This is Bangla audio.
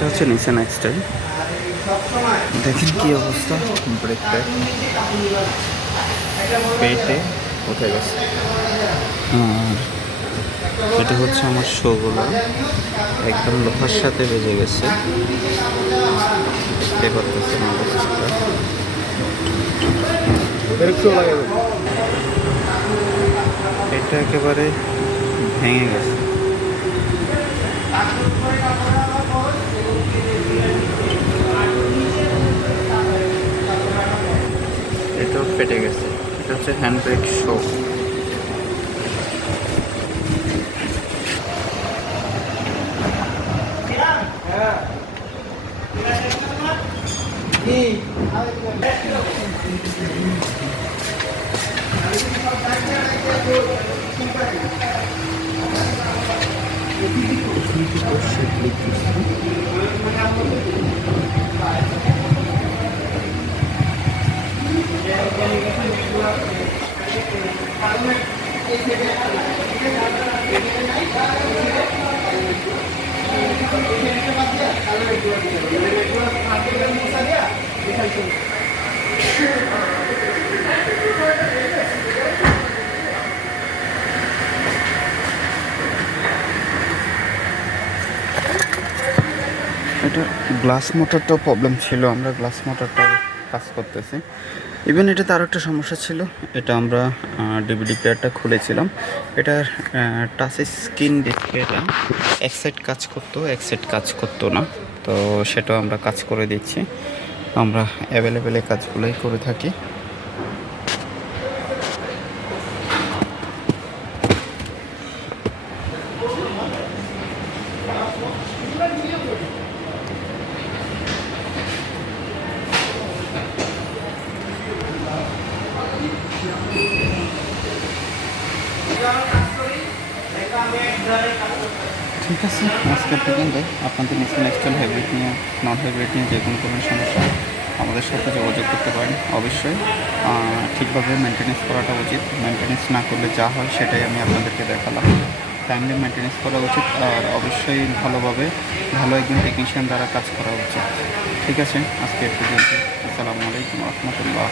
এটা হচ্ছে নিসান এক্সটাইল। দেখেন কি অবস্থা, ব্রেক প্যাক পেটে উঠে গেছে। আর এটা হচ্ছে আমার শোগুলো একদম লোহার সাথে বেজে গেছে, দেখতে পারতেছেন অবস্থাটা। এটা একেবারে ভেঙে গেছে। এটাও ফেটে গেছে। এটা হচ্ছে হ্যান্ড ব্রেক শো। এটা গ্লাস মোটরটাও প্রবলেম ছিল, আমরা গ্লাস মোটরটাও কাজ করতেছি। ইভেন এটা তার একটা সমস্যা ছিল, এটা আমরা ডিভিডি প্লেয়ারটা খুলেছিলাম, এটার টাচ স্ক্রিন ডিসপ্লেটা এক সাইড কাজ করতো, এক সাইড কাজ করতো না। তো সেটাও আমরা কাজ করে দিচ্ছি। আমরা অ্যাভেলেবেল এই কাজগুলোই করে থাকি। ঠিক আছে, আজকের পর্যন্ত আপনাদের নিসান এক্সটাইল হাইব্রিড নিয়ে, নন হাইব্রিড নিয়ে যে কোনো সমস্যা আমাদের সাথে যোগাযোগ করতে পারেন। অবশ্যই ঠিকভাবে মেনটেনেন্স করাটা উচিত। মেনটেনেন্স না করলে যা হয় সেটাই আমি আপনাদেরকে দেখালাম। টাইমলি মেনটেনেন্স করা উচিত, আর অবশ্যই ভালোভাবে ভালো একজন টেকনিশিয়ান দ্বারা কাজ করা উচিত। ঠিক আছে, আজকে এর পর্যন্ত। আসসালামু আলাইকুম রহমতুল্লাহ।